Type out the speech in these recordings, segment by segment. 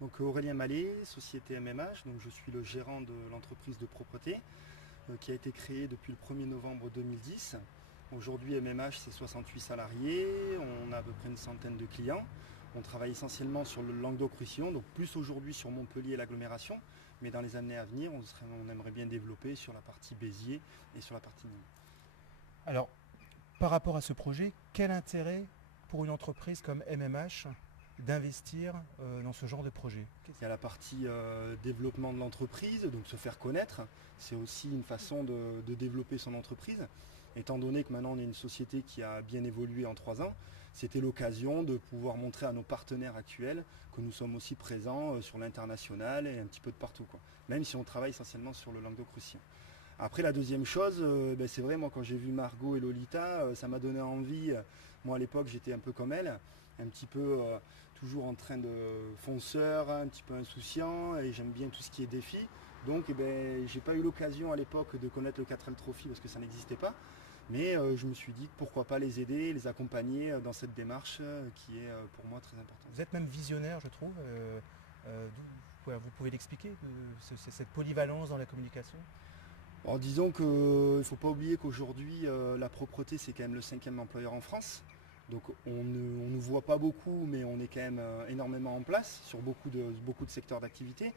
Donc Aurélien Mallet, société MMH, donc je suis le gérant de l'entreprise de propreté qui a été créée depuis le 1er novembre 2010. Aujourd'hui MMH c'est 68 salariés, on a à peu près une centaine de clients. On travaille essentiellement sur le Languedoc-Roussillon, donc plus aujourd'hui sur Montpellier et l'agglomération, mais dans les années à venir on aimerait bien développer sur la partie Béziers et sur la partie Nîmes. Alors, par rapport à ce projet, quel intérêt pour une entreprise comme MMH d'investir dans ce genre de projet? Il y a la partie développement de l'entreprise, donc se faire connaître. C'est aussi une façon de développer son entreprise. Étant donné que maintenant on est une société qui a bien évolué en 3 ans, c'était l'occasion de pouvoir montrer à nos partenaires actuels que nous sommes aussi présents sur l'international et un petit peu de partout, quoi. Même si on travaille essentiellement sur le Languedoc-Roussillon. Après la deuxième chose, c'est vrai, moi quand j'ai vu Margot et Lolita, ça m'a donné envie. Moi à l'époque j'étais un peu comme elle, un petit peu toujours en train de fonceur, un petit peu insouciant, et j'aime bien tout ce qui est défi. Donc j'ai pas eu l'occasion à l'époque de connaître le 4L Trophy parce que ça n'existait pas. Mais je me suis dit pourquoi pas les aider, les accompagner dans cette démarche qui est pour moi très importante. Vous êtes même visionnaire, je trouve. Vous pouvez l'expliquer, cette polyvalence dans la communication? Alors disons qu'il ne faut pas oublier qu'aujourd'hui la propreté c'est quand même le 5e employeur en France. Donc on ne nous voit pas beaucoup mais on est quand même énormément en place sur beaucoup de secteurs d'activité.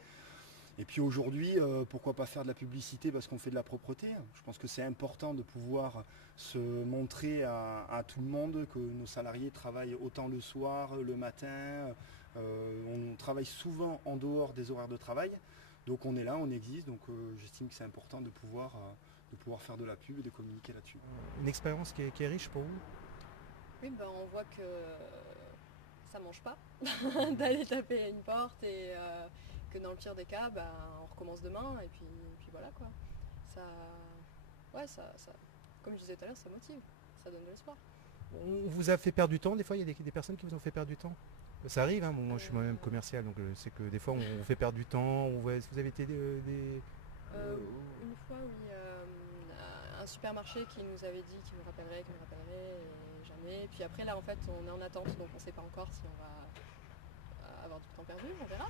Et puis aujourd'hui, pourquoi pas faire de la publicité parce qu'on fait de la propreté. Je pense que c'est important de pouvoir se montrer à tout le monde que nos salariés travaillent autant le soir, le matin. On travaille souvent en dehors des horaires de travail. Donc on est là, on existe. Donc j'estime que c'est important de pouvoir faire de la pub et de communiquer là-dessus. Une expérience qui est riche pour vous? Oui, ben, on voit que ça mange pas d'aller taper à une porte et que dans le pire des cas, ben, on recommence demain et puis voilà quoi. Ça, ouais, ça, comme je disais tout à l'heure, ça motive, ça donne de l'espoir. On vous a fait perdre du temps, des fois il y a des personnes qui vous ont fait perdre du temps? Ça arrive, hein. Bon, moi je suis moi-même commercial, donc je sais que des fois on vous fait perdre du temps. Vous avez été Une fois, oui, un supermarché qui nous avait dit qu'il nous rappellerait, et jamais. Et puis après, là, en fait, on est en attente, donc on ne sait pas encore si on va avoir du temps perdu, on verra.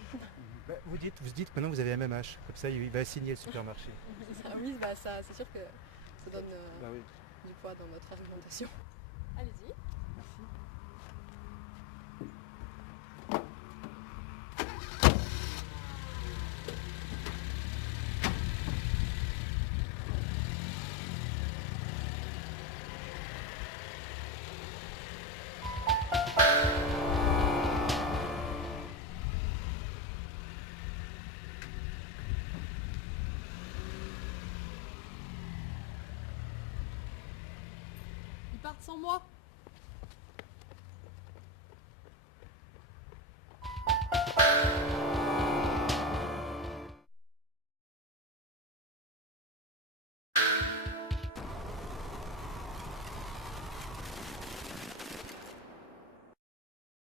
Vous dites que maintenant vous avez MMH, comme ça il va signer le supermarché. Ah oui, bah ça, c'est sûr que ça donne Bah oui. du poids dans notre argumentation. Allez-y. Ils partent sans moi.